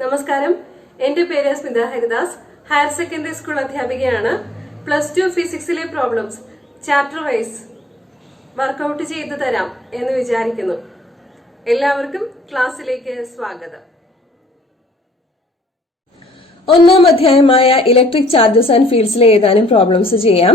നമസ്കാരം, എന്റെ പേര് Smitha Haridas. Higher secondary school അധ്യാപികയാണ്. +2 ഫിസിക്സിലെ പ്രോബ്ലംസ് ചാപ്റ്റർ വൈസ് വർക്കൗട്ട് ചെയ്തു തരാം എന്ന് വിചാരിക്കുന്നു. എല്ലാവർക്കും ക്ലാസ്സിലേക്ക് സ്വാഗതം. ഒന്നാം അധ്യായമായ ഇലക്ട്രിക് ചാർജസ് ആൻഡ് ഫീൽഡ്സിലെ ഏതാനും പ്രോബ്ലംസ് ചെയ്യാം.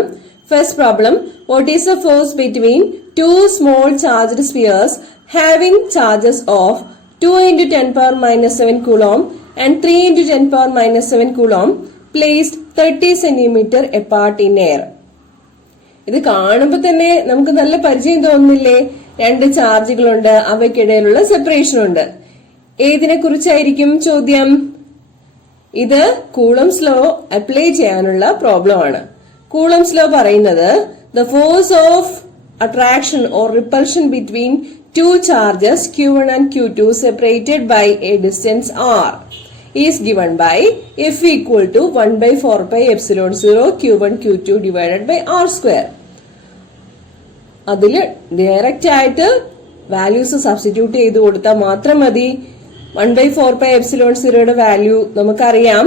First problem, what is the force between two small charged spheres having charges of 2 × 10⁻⁻7 coulomb and 3 × 10⁻⁻7 coulomb placed 30 cm apart in air. ഇത് കാണുമ്പോൾ തന്നെ നമുക്ക് നല്ല പരിചയം തോന്നുന്നില്ലേ? രണ്ട് ചാർജുകളുണ്ട്, അവയ്ക്കിടയിലുള്ള സെപ്പറേഷൻ ഉണ്ട്. ഏതിനെ കുറിച്ചായിരിക്കും ചോദ്യം? ഇത് കൂളംസ് ലോ അപ്ലൈ ചെയ്യാനുള്ള പ്രോബ്ലം ആണ്. കൂളംസ് ലോ പറയുന്നത് the force of attraction or repulsion between two charges q1 and q2 separated by a distance r is given by F = 1/4πε0 q1 q2 divided by r square. അതില് direct ആയിട്ട് values substitute ചെയ്ത് കൊടുത്താൽ മാത്രം മതി. 1/4πε0 value നമുക്കറിയാം.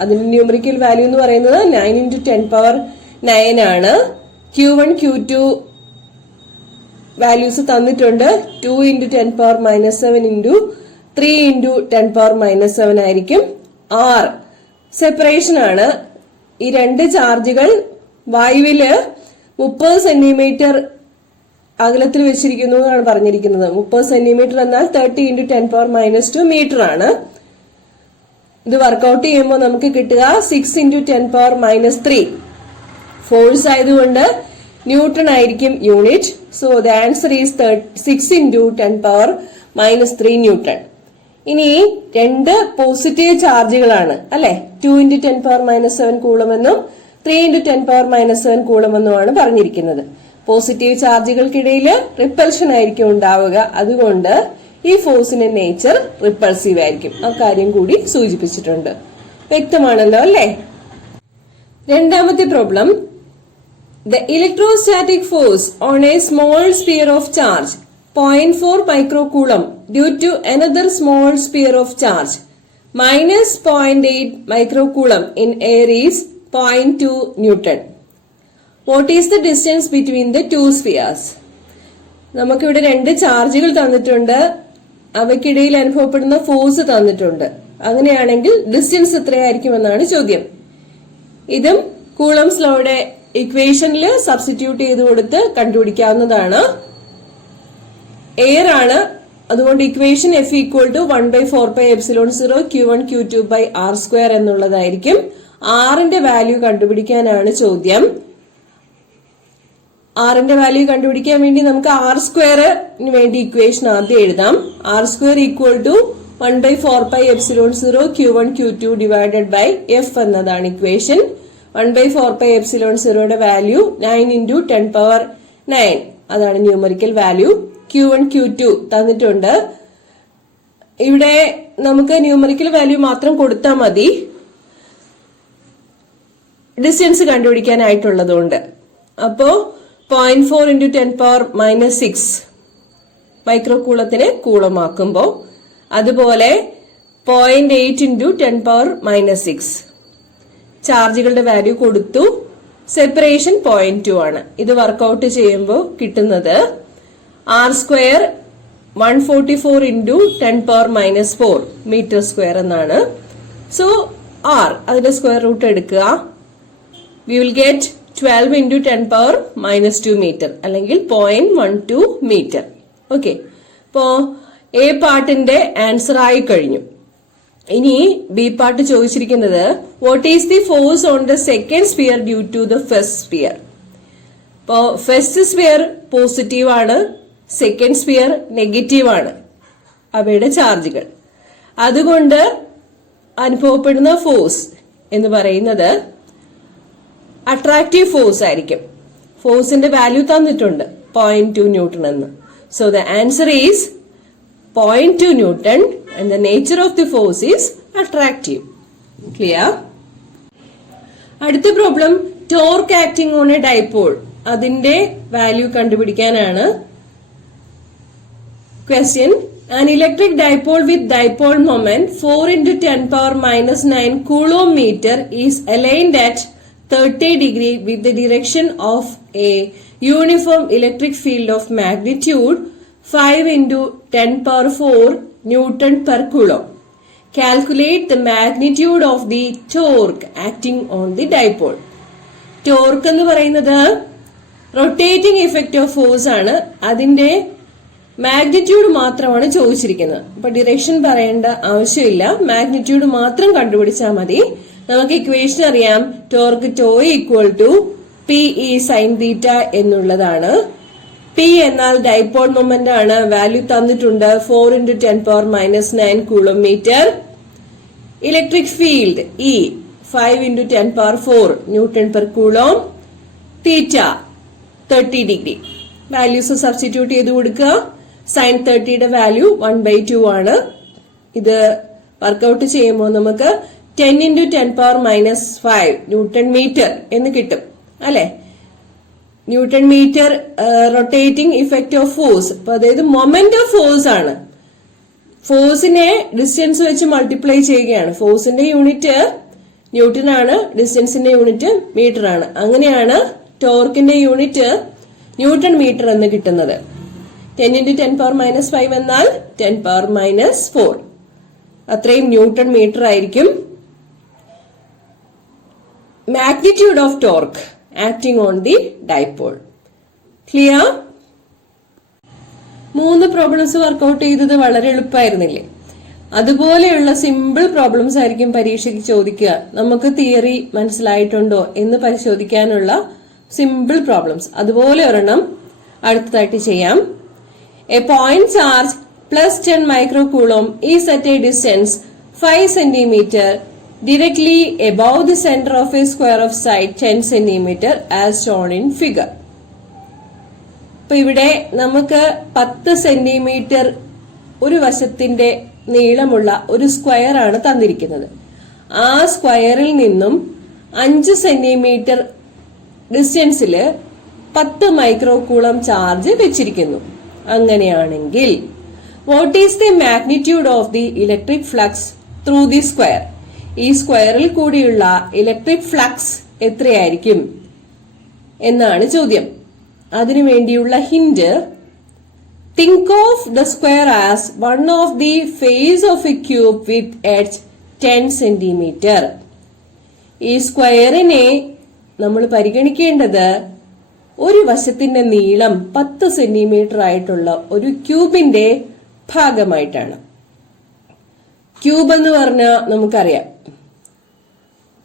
അതിന്റെ numerical value എന്ന് പറയുന്നത് 9 × 10⁻9 ആണ്. q1 q2 വാല്യൂസ് തന്നിട്ടുണ്ട്. 2 × 10⁻⁻7 × 3 × 10⁻⁻7 ആയിരിക്കും. r സെപ്പറേഷൻ ആണ്. ഈ രണ്ട് ചാർജുകൾ വായുവില് 30 സെന്റിമീറ്റർ അകലത്തിൽ വെച്ചിരിക്കുന്നു എന്നാണ് പറഞ്ഞിരിക്കുന്നത്. 30 സെന്റിമീറ്റർ എന്നാൽ 30 × 10⁻⁻2 മീറ്റർ ആണ്. ഇത് വർക്കൗട്ട് ചെയ്യുമ്പോൾ നമുക്ക് കിട്ടുക 6 × 10⁻⁻3. ഫോഴ്സ് ആയതുകൊണ്ട് ന്യൂട്ടൺ ആയിരിക്കും unit. So the answer is 6 × 10⁻⁻3 newton. ഇനി രണ്ട് പോസിറ്റീവ് ചാർജുകളാണ് അല്ലെ? 2 × 10⁻⁻7 കൂളം എന്നും 3 × 10⁻⁻7 കൂളം എന്നുമാണ് പറഞ്ഞിരിക്കുന്നത്. പോസിറ്റീവ് ചാർജുകൾക്കിടയിൽ റിപ്പൽഷൻ ആയിരിക്കും ഉണ്ടാവുക. അതുകൊണ്ട് ഈ ഫോഴ്സിന്റെ നേച്ചർ റിപ്പൾസീവ് ആയിരിക്കും. ആ കാര്യം കൂടി സൂചിപ്പിച്ചിട്ടുണ്ട്. വ്യക്തമാണല്ലോ അല്ലേ? രണ്ടാമത്തെ problem, the electrostatic force on a small sphere of charge 0.4 microcoulomb due to another small sphere of charge minus 0.8 microcoulomb in air is 0.2 Newton. What is the distance between the two spheres? നമുക്കിവിടെ രണ്ട് ചാർജുകൾ തന്നിട്ടുണ്ട്. അവയ്ക്കിടയിൽ അനുഭവപ്പെടുന്ന force തന്നിട്ടുണ്ട്. അങ്ങനെയാണെങ്കിൽ distance എത്രയായിരിക്കുമെന്നാണ് ചോദ്യം. ഇതും കൂളംസ് ലോയുടെ ഇക്വേഷനിൽ സബ്സ്റ്റിറ്റ്യൂട്ട് ചെയ്ത് കൊടുത്ത് കണ്ടുപിടിക്കാവുന്നതാണ്. എയർ ആണ്, അതുകൊണ്ട് equation F = 1/4πε0 q1 q2 r square എന്നുള്ളതായിരിക്കും. ആറിന്റെ വാല്യൂ കണ്ടുപിടിക്കാനാണ് ചോദ്യം. ആറിന്റെ വാല്യൂ കണ്ടുപിടിക്കാൻ വേണ്ടി നമുക്ക് r സ്ക്വയറിന് വേണ്ടി ഇക്വേഷൻ ആദ്യം എഴുതാം. r square = 1/4πε0 q1 q2 divided by f എന്നതാണ് ഇക്വേഷൻ. 1/4πε0 വാല്യൂ 9 × 10⁻9 അതാണ് ന്യൂമറിക്കൽ വാല്യൂ. q1 q2 തന്നിട്ടുണ്ട്. ഇവിടെ നമുക്ക് ന്യൂമറിക്കൽ വാല്യൂ മാത്രം കൊടുത്താൽ മതി, ഡിസ്റ്റൻസ് കണ്ടുപിടിക്കാനായിട്ടുള്ളതുകൊണ്ട്. അപ്പോ 0.4 × 10⁻6 മൈക്രോകൂളത്തിനെ കൂളമാക്കുമ്പോ, അതുപോലെ 0.8 × 10⁻6 ചാർജുകളുടെ വാല്യൂ കൊടുത്തു. സെപ്പറേഷൻ 0.2 ആണ്. ഇത് വർക്കൗട്ട് ചെയ്യുമ്പോൾ കിട്ടുന്നത് r സ്ക്വയർ 144 × 10⁻⁻4 മീറ്റർ സ്ക്വയർ എന്നാണ്. സോ r അതിന്റെ സ്ക്വയർ റൂട്ട് എടുക്കുക. വി വിൽ ഗെറ്റ് 12 × 10⁻⁻2 മീറ്റർ അല്ലെങ്കിൽ 0.12 മീറ്റർ. ഓക്കെ, അപ്പോ എ പാർട്ടിന്റെ ആൻസർ ആയി കഴിഞ്ഞു. ഇനി ബി പാർട്ട് ചോദിച്ചിരിക്കുന്നത് what is the force on the second sphere due to the first sphere. ഇപ്പോ ഫസ്റ്റ് സ്പിയർ പോസിറ്റീവ് ആണ്, സെക്കൻഡ് സ്പിയർ നെഗറ്റീവ് ആണ് അവയുടെ ചാർജുകൾ. അതുകൊണ്ട് അനുഭവപ്പെടുന്ന ഫോഴ്സ് എന്ന് പറയുന്നത് അട്രാക്റ്റീവ് ഫോഴ്സ് ആയിരിക്കും. ഫോഴ്സിന്റെ വാല്യൂ തന്നിട്ടുണ്ട് 0.2 ന്യൂട്ടൺ എന്ന്. So the answer is 0.2 Newton and the nature of the force is attractive. Clear? അടുത്ത problem, torque acting on a dipole. അതിന്റെ വാല്യൂ കണ്ടുപിടിക്കാനാണ്. Question, An electric dipole with dipole moment 4 into 10 power minus 9 coulomb meter is aligned at 30 degree with the direction of a uniform electric field of magnitude 5 into 10 power 4 Newton per coulomb. Calculate the magnitude of the torque acting on the dipole. Torque എന്ന് പറയുന്നത് rotating effect of force ആണ്. അതിന്റെ magnitude മാത്രമാണ് ചോദിച്ചിരിക്കുന്നത്. അപ്പൊ direction പറയേണ്ട ആവശ്യമില്ല, magnitude മാത്രം കണ്ടുപിടിച്ചാൽ മതി. നമുക്ക് ഇക്വേഷൻ അറിയാം, torque tau equal to P E sine theta എന്നുള്ളതാണ്. പി എന്നാൽ ഡൈപോൾ മൊമെന്റ് ആണ്, വാല്യൂ തന്നിട്ടുണ്ട് 4 into 10 power minus 9 coulomb metre. Electric field E 5 into 10 power 4 newton per coulomb. Theta 30 degree. Values substitute ചെയ്ത് കൊടുക്കുക. സൈൻ 30യുടെ വാല്യൂ 1/2 ആണ്. ഇത് workout ചെയ്യുമ്പോൾ നമുക്ക് 10 into 10 power minus 5 newton metre എന്ന് കിട്ടും അല്ലെ. Newton metre rotating effect of force, അതായത് മൊമെന്റ് ഓഫ് ഫോഴ്സ് ആണ്. ഫോഴ്സിനെ ഡിസ്റ്റൻസ് വെച്ച് മൾട്ടിപ്ലൈ ചെയ്യുകയാണ്. ഫോഴ്സിന്റെ യൂണിറ്റ് ന്യൂട്ടൺ ആണ്, ഡിസ്റ്റൻസിന്റെ യൂണിറ്റ് മീറ്റർ ആണ്. അങ്ങനെയാണ് ടോർക്കിന്റെ യൂണിറ്റ് ന്യൂട്ടൺ മീറ്റർ എന്ന് കിട്ടുന്നത്. 10 into 10 power minus 5 എന്നാൽ 10 power minus 4, അത്രയും ന്യൂട്ടൺ മീറ്റർ ആയിരിക്കും. Magnitude of torque acting on the dipole. Clear? 3 problems workout ചെയ്തത് വളരെ എളുപ്പമായിരുന്നില്ലേ? അതുപോലെയുള്ള സിമ്പിൾ പ്രോബ്ലംസ് ആയിരിക്കും പരീക്ഷയ്ക്ക് ചോദിക്കുക. നമുക്ക് തിയറി മനസ്സിലായിട്ടുണ്ടോ എന്ന് പരിശോധിക്കാനുള്ള സിമ്പിൾ പ്രോബ്ലംസ്. അതുപോലെ ഒരെണ്ണം അടുത്തതായിട്ട് ചെയ്യാം. A point charge plus 10 microcoulomb is at a distance 5 cm directly above the center of a square of side 10 cm as shown in figure. ഇപ്പൊ ഇവിടെ നമുക്ക് 10 സെന്റിമീറ്റർ ഒരു വശത്തിന്റെ നീളമുള്ള ഒരു സ്ക്വയർ ആണ് തന്നിരിക്കുന്നത്. ആ സ്ക്വയറിൽ നിന്നും 5 സെന്റിമീറ്റർ ഡിസ്റ്റൻസില് 10 മൈക്രോകൂളം ചാർജ് വെച്ചിരിക്കുന്നു. അങ്ങനെയാണെങ്കിൽ what is the magnitude of the electric flux through the square? ഈ സ്ക്വയറിൽ കൂടിയുള്ള ഇലക്ട്രിക് ഫ്ലക്സ് എത്രയായിരിക്കും എന്നാണ് ചോദ്യം. അതിനു വേണ്ടിയുള്ള hint, think of the square as one of the face of a cube with edge 10 centimetre. ഈ സ്ക്വയറിനെ നമ്മൾ പരിഗണിക്കേണ്ടത് ഒരു വശത്തിന്റെ നീളം 10 സെന്റിമീറ്റർ ആയിട്ടുള്ള ഒരു ക്യൂബിന്റെ ഭാഗമായിട്ടാണ്. ക്യൂബ് എന്ന് പറഞ്ഞാൽ നമുക്കറിയാം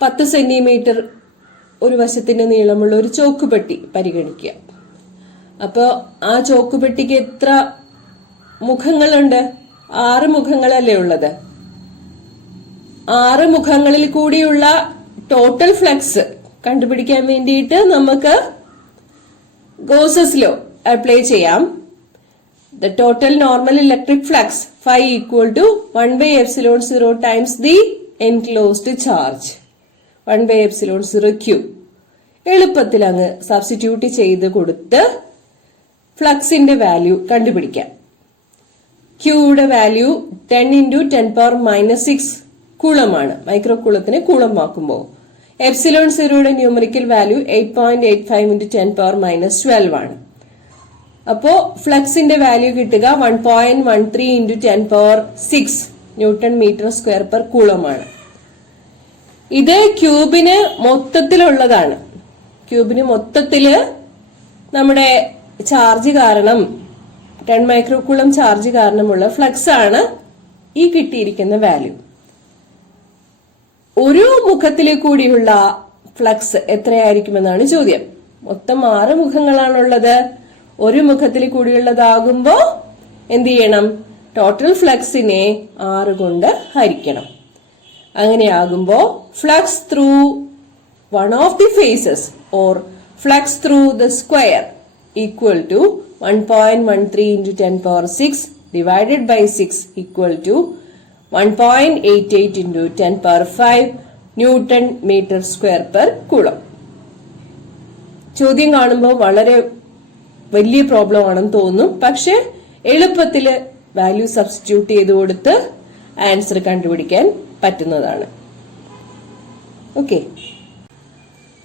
10 സെന്റിമീറ്റർ ഒരു വശത്തിന്റെ നീളമുള്ള ഒരു ചോക്കുപെട്ടി പരിഗണിക്കുക. അപ്പോ ആ ചോക്കുപെട്ടിക്ക് എത്ര മുഖങ്ങളുണ്ട്? 6 മുഖങ്ങളല്ലേ ഉള്ളത്. 6 മുഖങ്ങളിൽ കൂടിയുള്ള ടോട്ടൽ ഫ്ലക്സ് കണ്ടുപിടിക്കാൻ വേണ്ടിയിട്ട് നമുക്ക് ഗോസസ് ലോ അപ്ലൈ ചെയ്യാം. The total normal electric flux Phi equal to 1/epsilon 0 times the enclosed charge 1/epsilon 0 Q. എളുപ്പത്തിൽ അങ്ങ് സബ്സ്റ്റിറ്റ്യൂട്ട് ചെയ്ത് കൊടുത്ത് ഫ്ലക്സിന്റെ വാല്യൂ കണ്ടുപിടിക്കാം. ക്യൂയുടെ വാല്യൂ 10 into 10 power minus 6 കൂളമാണ്. മൈക്രോ കൂളത്തിനെ കൂളം ആക്കുമ്പോൾ എപ്സിലോൺ 0യുടെ numerical value 8.85 into 10 power minus 12 ആണ്. അപ്പോ ഫ്ലക്സിന്റെ വാല്യൂ കിട്ടുക 1.13 into 10 power 6 newton metre square per കൂളമാണ്. ഇത് ക്യൂബിന് മൊത്തത്തിലുള്ളതാണ്. ക്യൂബിന് മൊത്തത്തില് നമ്മുടെ ചാർജ് കാരണം 10 മൈക്രോകൂളം ചാർജ് കാരണമുള്ള ഫ്ലക്സ് ആണ് ഈ കിട്ടിയിരിക്കുന്ന വാല്യൂ. ഒരു മുഖത്തിലെ കൂടിയുള്ള ഫ്ലക്സ് എത്രയായിരിക്കുമെന്നാണ് ചോദ്യം. മൊത്തം 6 മുഖങ്ങളാണുള്ളത്. ഒരു മുഖത്തിൽ കൂടിയുള്ളതാകുമ്പോ എന്ത് ചെയ്യണം? ടോട്ടൽ ഫ്ലക്സിനെ 6 കൊണ്ട് ഹരിക്കണം. അങ്ങനെയാകുമ്പോ flux through one of the faces or flux through the square equal to 1.13 into 10 power 6 divided by 6 equal to 1.88 into 10 power 5 newton metre square per coulomb. ചോദ്യം കാണുമ്പോൾ വളരെ വലിയ പ്രോബ്ലം ആണെന്ന് തോന്നും. പക്ഷെ എളുപ്പത്തില് വാല്യൂ സബ്സ്റ്റിറ്റ്യൂട്ട് ചെയ്ത് കൊടുത്ത് ആൻസർ കണ്ടുപിടിക്കാൻ പറ്റുന്നതാണ്. ഓക്കെ,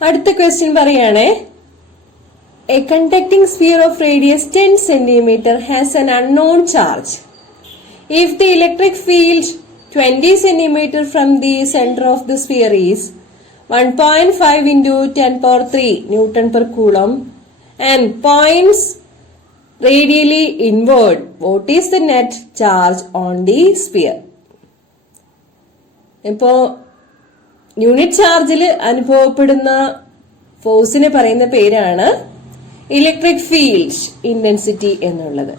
അടുത്ത ക്വസ്റ്റ്യൻ പറയുകയാണേ, a conducting sphere of radius 10 cm has an unknown charge. If the electric field 20 cm from the center of the sphere is 1.5 into 10 power 3 Newton per Coulomb and points radially inward, what is the net charge on the sphere? ഇപ്പോ unit ചാർജിൽ അനുഭവപ്പെടുന്ന ഫോഴ്സിനെ പറയുന്ന പേരാണ് electric field intensity എന്നുള്ളത്.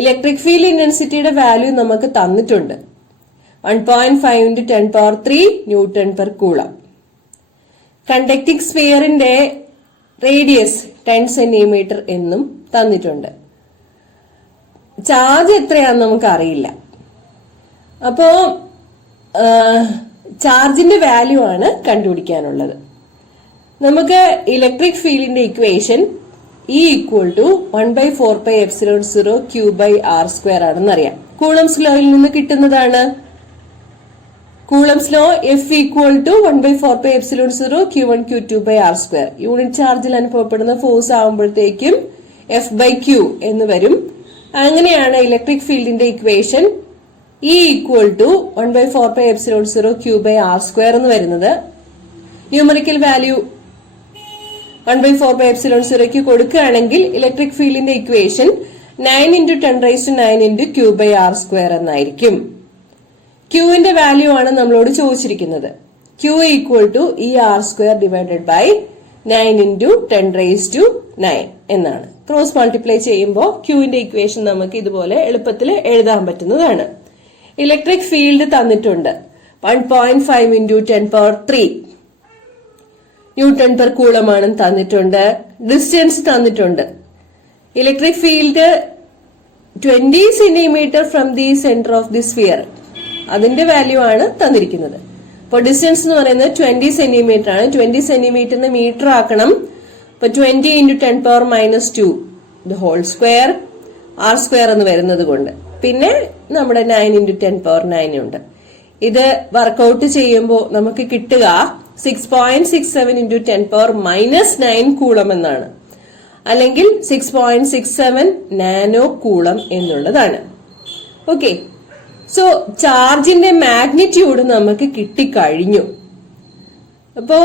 Electric field ഇന്റൻസിറ്റിയുടെ value നമുക്ക് തന്നിട്ടുണ്ട്, 1.5 into 10 power 3 Newton per Coulomb. Conducting സ്ഫിയറിന്റെ റേഡിയസ് 10 cm എന്നും തന്നിട്ടുണ്ട്. ചാർജ് എത്രയാണെന്ന് നമുക്ക് അറിയില്ല. അപ്പോ ചാർജിന്റെ വാല്യൂ ആണ് കണ്ടുപിടിക്കാനുള്ളത്. നമുക്ക് ഇലക്ട്രിക് ഫീൽഡിന്റെ equation E equal to 1/4πε0 Q/r² ആണെന്നറിയാം. കൂളംസ് ലോയിൽ നിന്ന് കിട്ടുന്നതാണ്. Coulomb's law F equal to 1/4πε0 Q1 Q2/r². Unit ചാർജിൽ അനുഭവപ്പെടുന്ന ഫോഴ്സ് ആകുമ്പോഴത്തേക്കും F/Q എന്ന് വരും. അങ്ങനെയാണ് ഇലക്ട്രിക് ഫീൽഡിന്റെ equation E equal to 1/4πε0 Q/r² എന്ന് വരുന്നത്. ന്യൂമറിക്കൽ വാല്യൂ 1/4πε0 കൊടുക്കുകയാണെങ്കിൽ ഇലക്ട്രിക് ഫീൽഡിന്റെ ഇക്വേഷൻ 9 into 10⁻⁹ into Q/r² എന്നായിരിക്കും. ക്യൂവിന്റെ വാല്യൂ ആണ് നമ്മളോട് ചോദിച്ചിരിക്കുന്നത്. Q equal to ER² divided by 9 into 10⁻⁹ എന്നാണ്. ക്രോസ് മൾട്ടിപ്ലൈ ചെയ്യുമ്പോൾ ക്യൂവിന്റെ ഇക്വേഷൻ നമുക്ക് ഇതുപോലെ എളുപ്പത്തിൽ എഴുതാൻ പറ്റുന്നതാണ്. ഇലക്ട്രിക് ഫീൽഡ് തന്നിട്ടുണ്ട്, 1.5 into 10 power 3 newton per coulomb ആണെന്ന് തന്നിട്ടുണ്ട്. ഡിസ്റ്റൻസ് തന്നിട്ടുണ്ട്. Electric field 20 cm from the centre of the sphere, അതിന്റെ വാല്യൂ ആണ് തന്നിരിക്കുന്നത്. അപ്പോൾ ഡിസ്റ്റൻസ് എന്ന് പറയുന്നത് 20 cm ആണ്. 20 cm മീറ്റർ ആക്കണം. അപ്പൊ 20 into 10 power -2 the whole square r² എന്ന് വരുന്നത് കൊണ്ട്, പിന്നെ നമ്മുടെ 9 into 10 power 9 ഉണ്ട്. ഇത് വർക്കൗട്ട് ചെയ്യുമ്പോൾ നമുക്ക് കിട്ടുക 6.67 into 10 power -9 കൂളം എന്നാണ്, അല്ലെങ്കിൽ 6.67 നാനോ കൂളം എന്നുള്ളതാണ്. ഓക്കെ, സോ ചാർജിന്റെ മാഗ്നിറ്റ്യൂഡ് നമുക്ക് കിട്ടിക്കഴിഞ്ഞു. അപ്പോ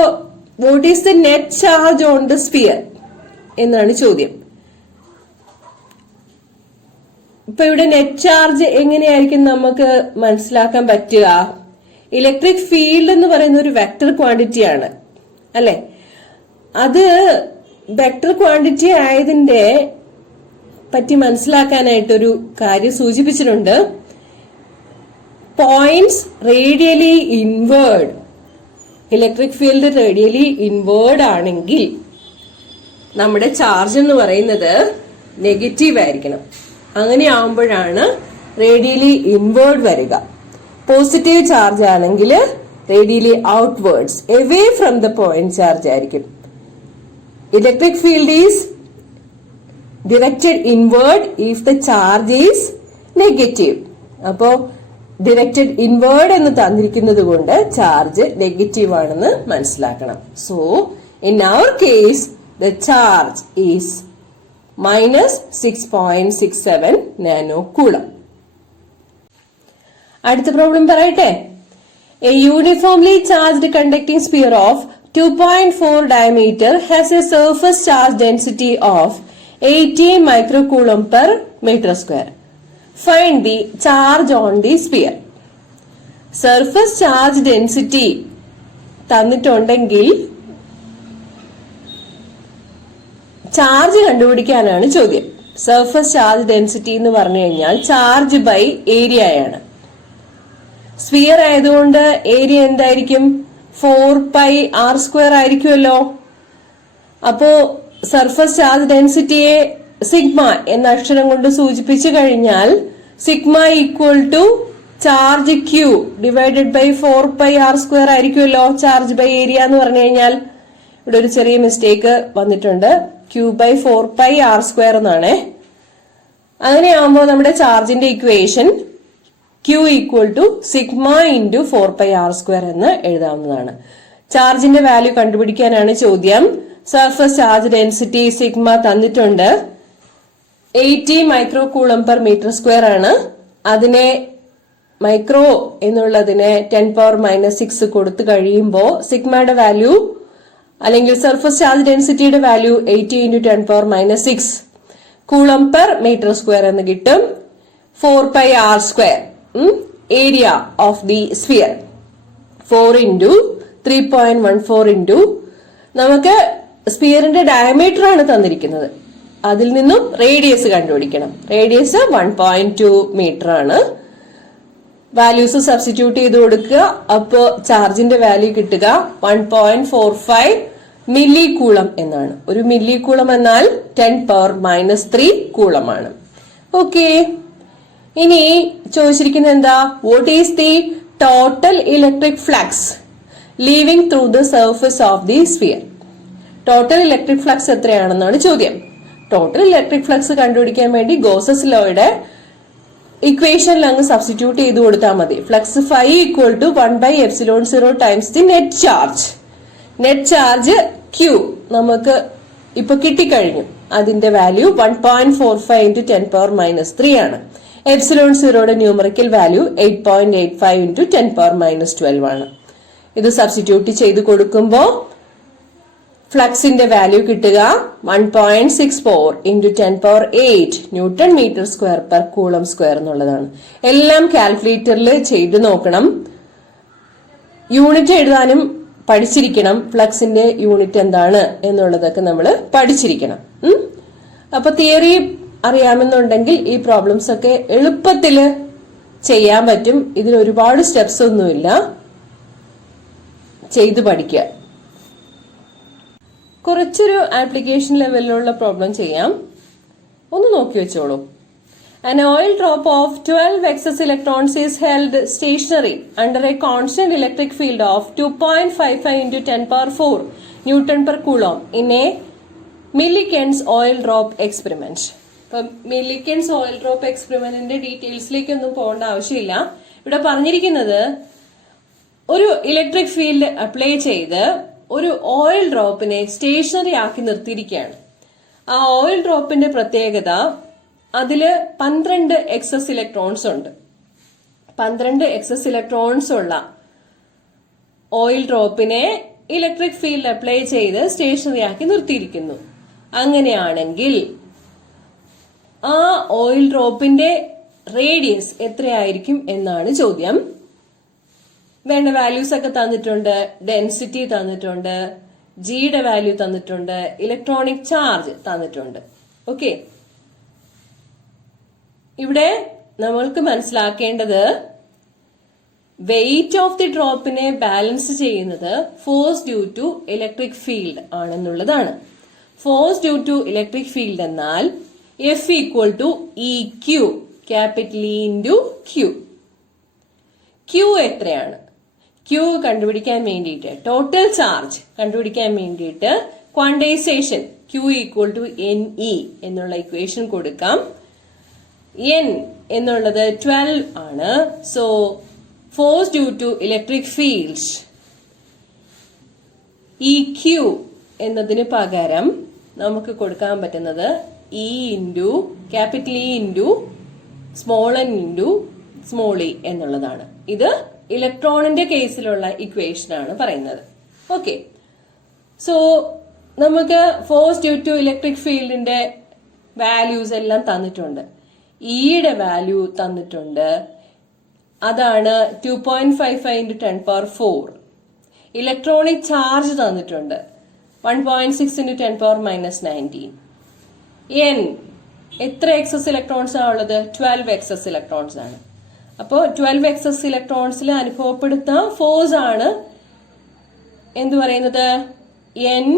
what is the net charge on the sphere എന്നാണ് ചോദ്യം. ഇപ്പൊ ഇവിടെ നെറ്റ് ചാർജ് എങ്ങനെയായിരിക്കും നമുക്ക് മനസ്സിലാക്കാൻ പറ്റുക? ഇലക്ട്രിക് ഫീൽഡ് എന്ന് പറയുന്ന ഒരു വെക്ടർ ക്വാണ്ടിറ്റി ആണ്, അല്ലെ? അത് വെക്ടർ ക്വാണ്ടിറ്റി ആയതിന്റെ പറ്റി മനസ്സിലാക്കാനായിട്ടൊരു കാര്യം സൂചിപ്പിച്ചിട്ടുണ്ട്. Points radially inward, electric field radially inward ആണെങ്കിൽ നമ്മുടെ ചാർജ് എന്ന് പറയുന്നത് നെഗറ്റീവ് ആയിരിക്കണം. അങ്ങനെ ആവുമ്പോഴാണ് റേഡിയലി ഇൻവേർഡ് വരിക. പോസിറ്റീവ് ചാർജ് ആണെങ്കിൽ radially outwards, away from the point charge ആയിരിക്കും. Electric field is directed inward if the charge is negative. അപ്പോ ഡിറക്റ്റഡ് ഇൻവേർഡ് എന്ന് തന്നിരിക്കുന്നത് കൊണ്ട് ചാർജ് നെഗറ്റീവ് ആണെന്ന് മനസ്സിലാക്കണം. So in our case the charge is -6.67 nano coulomb. അടുത്ത problem പറയട്ടെ. A uniformly charged conducting sphere of 2.4 diameter has a surface charge density of 80 microcoulomb per meter square. Find the charge on the sphere. Surface charge density തന്നിട്ടുണ്ടെങ്കിൽ charge കണ്ടുപിടിക്കാനാണ് ചോദ്യം. Surface charge density എന്ന് പറഞ്ഞു കഴിഞ്ഞാൽ charge by ഏരിയയാണ്. Sphere ആയതുകൊണ്ട് area എന്തായിരിക്കും? 4πr² ആയിരിക്കുമല്ലോ. അപ്പോ സർഫസ് ചാർജ് ഡെൻസിറ്റിയെ സിഗ്മ എന്ന അക്ഷരം കൊണ്ട് സൂചിപ്പിച്ചു കഴിഞ്ഞാൽ sigma equal to charge Q divided by 4πr² ആയിരിക്കുമല്ലോ ചാർജ് ബൈ ഏരിയ എന്ന് പറഞ്ഞു കഴിഞ്ഞാൽ. ഇവിടെ ഒരു ചെറിയ മിസ്റ്റേക്ക് വന്നിട്ടുണ്ട്, Q/4πr² എന്നാണേ. അങ്ങനെയാകുമ്പോൾ നമ്മുടെ ചാർജിന്റെ equation Q equal to sigma into 4πr² എന്ന് എഴുതാവുന്നതാണ്. ചാർജിന്റെ വാല്യൂ കണ്ടുപിടിക്കാനാണ് ചോദ്യം. സർഫസ് ചാർജ് ഡെൻസിറ്റി സിഗ്മ തന്നിട്ടുണ്ട്, 80 micro coulomb per metre square ആണ്. അതിനെ മൈക്രോ എന്നുള്ളതിനെ 10⁻⁻6 കൊടുത്തു കഴിയുമ്പോൾ സിഗ്മയുടെ വാല്യൂ അല്ലെങ്കിൽ സർഫസ് ചാർജ് ഡെൻസിറ്റിയുടെ value 80 × 10⁻⁻6 coulomb per metre square എന്ന് കിട്ടും. 4πr², area of the sphere, 4 × 3.14 നമുക്ക് സ്ഫിയറിന്റെ ഡയമീറ്റർ ആണ് തന്നിരിക്കുന്നത്. അതിൽ നിന്നും റേഡിയസ് കണ്ടുപിടിക്കണം. റേഡിയസ് 1.2 മീറ്റർ ആണ്. വാല്യൂസ് സബ്സ്റ്റിറ്റ്യൂട്ട് ചെയ്ത് കൊടുക്കുക. അപ്പോ ചാർജിന്റെ വാല്യൂ കിട്ടുക 1.45 മില്ലി കൂളം എന്നാണ്. ഒരു മില്ലി കൂളം എന്നാൽ 10⁻³ കൂളമാണ്. ഓക്കെ, ഇനി ചോദിച്ചിരിക്കുന്നത് എന്താ? What is the total electric flux leaving through the surface of the sphere. Total electric flux എത്രയാണെന്നാണ് ചോദ്യം. ടോട്ടൽ ഇലക്ട്രിക് ഫ്ലക്സ് കണ്ടുപിടിക്കാൻ വേണ്ടി ഗോസസ് ലോയുടെ ഇക്വേഷനിൽ അങ്ങ് സബ്സ്റ്റിറ്റ്യൂട്ട് ചെയ്ത് കൊടുത്താൽ മതി. Flux φ equal to 1/ε0 times the net charge. Net charge Q നമുക്ക് ഇപ്പൊ കിട്ടിക്കഴിഞ്ഞു. അതിന്റെ വാല്യൂ 1.45 × 10⁻³ ആണ്. ε0യുടെ ന്യൂമറിക്കൽ വാല്യൂ 8.85 × 10⁻12 ആണ്. ഇത് സബ്സ്റ്റിറ്റ്യൂട്ട് ചെയ്ത് കൊടുക്കുമ്പോൾ ഫ്ലക്സിന്റെ വാല്യൂ കിട്ടുക 1.64 × 10⁸ newton metre square per coulomb square എന്നുള്ളതാണ്. എല്ലാം കാൽക്കുലേറ്ററിൽ ചെയ്ത് നോക്കണം. യൂണിറ്റ് എഴുതാനും പഠിച്ചിരിക്കണം. ഫ്ലക്സിന്റെ യൂണിറ്റ് എന്താണ് എന്നുള്ളതൊക്കെ നമ്മൾ പഠിച്ചിരിക്കണം. അപ്പൊ തിയറി അറിയാമെന്നുണ്ടെങ്കിൽ ഈ പ്രോബ്ലംസ് ഒക്കെ എളുപ്പത്തിൽ ചെയ്യാൻ പറ്റും. ഇതിൽ ഒരുപാട് സ്റ്റെപ്സ് ഒന്നുമില്ല, ചെയ്തു പഠിക്കുക. കുറച്ചൊരു ആപ്ലിക്കേഷൻ ലെവലിലുള്ള പ്രോബ്ലം ചെയ്യാം, ഒന്ന് നോക്കി വെച്ചോളൂ. An oil drop of 12 excess electrons is held stationary under a constant electric field of 2.55 × 10⁴ Newton per coulomb in a Millikan's oil drop experiment. ഇപ്പം മില്ലിക്കൻസ് ഓയിൽ ഡ്രോപ്പ് എക്സ്പെരിമെന്റിന്റെ ഡീറ്റെയിൽസിലേക്കൊന്നും പോകേണ്ട ആവശ്യമില്ല. ഇവിടെ പറഞ്ഞിരിക്കുന്നത് ഒരു ഇലക്ട്രിക് ഫീൽഡ് അപ്ലൈ ചെയ്ത് ഒരു ഓയിൽ ഡ്രോപ്പിനെ സ്റ്റേഷനറി ആക്കി നിർത്തിയിരിക്കുകയാണ്. ആ ഓയിൽ ഡ്രോപ്പിന്റെ പ്രത്യേകത, അതില് 12 എക്സസ് ഇലക്ട്രോൺസ് ഉണ്ട്. 12 എക്സസ് ഇലക്ട്രോൺസ് ഉള്ള ഓയിൽ ഡ്രോപ്പിനെ ഇലക്ട്രിക് ഫീൽഡ് അപ്ലൈ ചെയ്ത് സ്റ്റേഷനറി ആക്കി നിർത്തിയിരിക്കുന്നു. അങ്ങനെയാണെങ്കിൽ ആ ഓയിൽ ഡ്രോപ്പിന്റെ റേഡിയസ് എത്രയായിരിക്കും എന്നാണ് ചോദ്യം. വേണ്ട വാല്യൂസ് ഒക്കെ തന്നിട്ടുണ്ട്. ഡെൻസിറ്റി തന്നിട്ടുണ്ട്, ജിയുടെ വാല്യൂ തന്നിട്ടുണ്ട്, ഇലക്ട്രോണിക് ചാർജ് തന്നിട്ടുണ്ട്. ഓക്കെ, ഇവിടെ നമ്മൾക്ക് മനസ്സിലാക്കേണ്ടത് വെയിറ്റ് ഓഫ് ദി ഡ്രോപ്പിനെ ബാലൻസ് ചെയ്യുന്നത് force due to electric field ആണെന്നുള്ളതാണ്. Force due to electric field എന്നാൽ F equal to EQ, capital E into Q. Q എത്രയാണ്? Q കണ്ടുപിടിക്കാൻ വേണ്ടിയിട്ട്, ടോട്ടൽ ചാർജ് കണ്ടുപിടിക്കാൻ വേണ്ടിയിട്ട് quantization Q equal to NE എന്നുള്ള ഇക്വേഷൻ കൊടുക്കാം. N എന്നുള്ളത് 12 ആണ്. So force due to electric field EQ എന്നതിന് പകരം നമുക്ക് കൊടുക്കാൻ പറ്റുന്നത് E into capital E into small n into small e എന്നുള്ളതാണ്. ഇത് ഇലക്ട്രോണിന്റെ കേസിലുള്ള ഇക്വേഷൻ ആണ് പറയുന്നത്. ഓക്കെ, സോ നമുക്ക് ഫോഴ്സ് ഡ്യൂ ടു ഇലക്ട്രിക് ഫീൽഡിന്റെ വാല്യൂസ് എല്ലാം തന്നിട്ടുണ്ട്. ഇയുടെ വാല്യൂ തന്നിട്ടുണ്ട്, അതാണ് 2.55 × 10⁴. ഇലക്ട്രോണിക് ചാർജ് തന്നിട്ടുണ്ട് 1.6 × 10⁻⁻19. N എത്ര എക്സസ് ഇലക്ട്രോൺസ് ആണ് ഉള്ളത്? 12 എക്സസ് ഇലക്ട്രോൺസ് ആണ്. അപ്പോൾ 12 എക്സസ് ഇലക്ട്രോൺസിൽ അനുഭവപ്പെടുന്ന ഫോഴ്സ് ആണ് എന്ത് പറയുന്നത്? N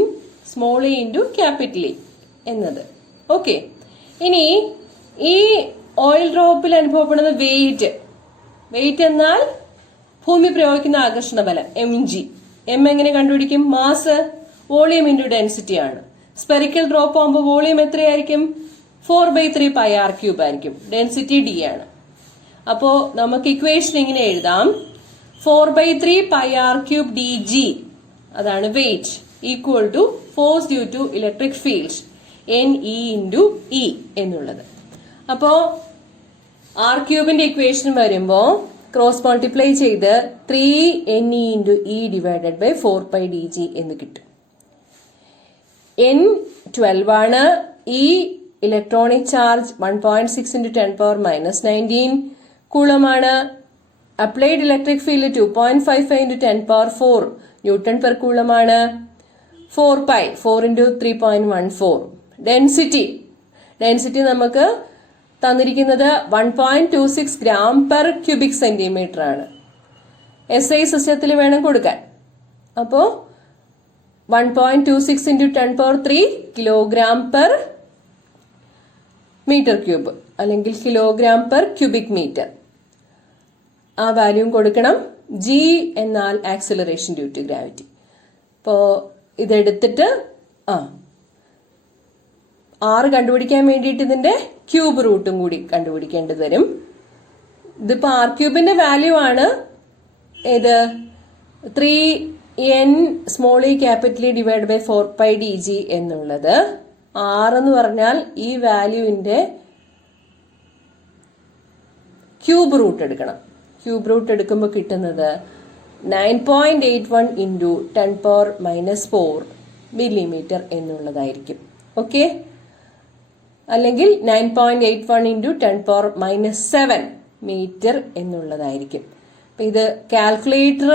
small e into capital E എന്നത്. ഓക്കെ, ഇനി ഈ ഓയിൽ ഡ്രോപ്പിൽ അനുഭവപ്പെടുന്ന വെയിറ്റ് എന്നാൽ ഭൂമി പ്രയോഗിക്കുന്ന ആകർഷണ ബലം mg. m എങ്ങനെ കണ്ടുപിടിക്കും? മാസ് വോളിയം ഇൻറ്റു ഡെൻസിറ്റി ആണ്. സ്പെറിക്കൽ ഡ്രോപ്പ് ആകുമ്പോൾ വോളിയം എത്രയായിരിക്കും? 4/3 പൈ ആർ ക്യൂബ് ആയിരിക്കും. ഡെൻസിറ്റി ഡി ആണ്. അപ്പോ നമുക്ക് ഇക്വേഷൻ ഇങ്ങനെ എഴുതാം, 4/3 pi R cube D G, അതാണ് weight, equal to force due to electric field NE into E എന്നുള്ളത്. അപ്പോ ആർ ക്യൂബിന്റെ ഇക്വേഷൻ വരുമ്പോ ക്രോസ് മൾട്ടിപ്ലൈ ചെയ്ത് 3NE into E divided by 4 D G എന്ന് കിട്ടും. N 12 ആണ്. ഈ ഇലക്ട്രോണിക് ചാർജ് 1.6 ഇൻറ്റു 10⁻⁻19 കൂളമാണ്. Applied electric field 2.55 into 10⁴ newton per കൂളമാണ്. 4 ഇൻറ്റു 3.14. ഡെൻസിറ്റി നമുക്ക് തന്നിരിക്കുന്നത് 1.26 ഗ്രാം പെർ ക്യൂബിക് സെന്റിമീറ്റർ ആണ്. SI സിസ്റ്റത്തിൽ വേണം കൊടുക്കാൻ. അപ്പോ 1.26 into 10⁻³ kilogram per metre cube അല്ലെങ്കിൽ കിലോഗ്രാം പെർ ക്യൂബിക് മീറ്റർ. ആ വാല്യൂം കൊടുക്കണം. G എന്നാൽ ആക്സിലറേഷൻ ഡ്യൂ ടു ഗ്രാവിറ്റി. ഇപ്പോ ഇതെടുത്തിട്ട് R കണ്ടുപിടിക്കാൻ വേണ്ടിയിട്ട് ഇതിന്റെ ക്യൂബ് റൂട്ടും കൂടി കണ്ടുപിടിക്കേണ്ടത് വരും. ഇതിപ്പോ ആർ ക്യൂബിന്റെ വാല്യൂ ആണ് ഏത് 3n small E capital divide by 4 D G എന്നുള്ളത്. R എന്ന് പറഞ്ഞാൽ ഈ വാല്യൂവിന്റെ ക്യൂബ് റൂട്ട് എടുക്കണം. ക്യൂബ് റൂട്ട് എടുക്കുമ്പോൾ കിട്ടുന്നത് 9.81 ഇൻറ്റു 10⁻⁻4 മില്ലിമീറ്റർ എന്നുള്ളതായിരിക്കും. ഓക്കെ, അല്ലെങ്കിൽ 9.81 ഇൻറ്റു 10⁻⁻7 മീറ്റർ എന്നുള്ളതായിരിക്കും. അപ്പൊ ഇത് കാൽക്കുലേറ്റർ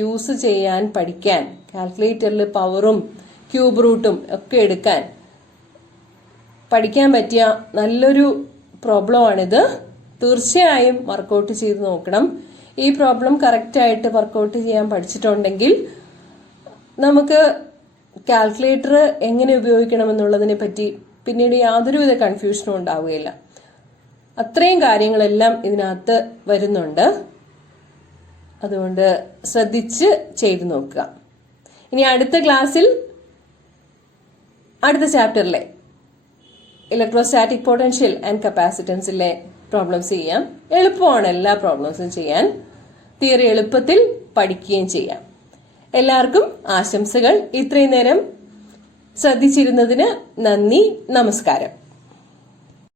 യൂസ് ചെയ്യാൻ പഠിക്കാൻ, കാൽക്കുലേറ്ററിൽ പവറും ക്യൂബ് റൂട്ടും ഒക്കെ എടുക്കാൻ പഠിക്കാൻ പറ്റിയ നല്ലൊരു പ്രോബ്ലമാണിത്. തീർച്ചയായും വർക്കൗട്ട് ചെയ്ത് നോക്കണം. ഈ പ്രോബ്ലം കറക്റ്റായിട്ട് വർക്കൗട്ട് ചെയ്യാൻ പഠിച്ചിട്ടുണ്ടെങ്കിൽ നമുക്ക് കാൽക്കുലേറ്റർ എങ്ങനെ ഉപയോഗിക്കണമെന്നുള്ളതിനെ പറ്റി പിന്നീട് യാതൊരുവിധ കൺഫ്യൂഷനും ഉണ്ടാവുകയില്ല. അത്രയും കാര്യങ്ങളെല്ലാം ഇതിനകത്ത് വരുന്നുണ്ട്. അതുകൊണ്ട് ശ്രദ്ധിച്ച് ചെയ്തു നോക്കുക. ഇനി അടുത്ത ക്ലാസ്സിൽ അടുത്ത ചാപ്റ്ററിലെ ഇലക്ട്രോസ്റ്റാറ്റിക് പൊട്ടൻഷ്യൽ ആൻഡ് കപ്പാസിറ്റൻസിലെ പ്രോബ്ലംസ് ചെയ്യാം. എളുപ്പമാണ് എല്ലാ പ്രോബ്ലംസും ചെയ്യാൻ. തിയറി എളുപ്പത്തിൽ പഠിക്കുകയും ചെയ്യാം. എല്ലാവർക്കും ആശംസകൾ. ഇത്രയും നേരം ശ്രദ്ധിച്ചിരുന്നതിന് നന്ദി. നമസ്കാരം.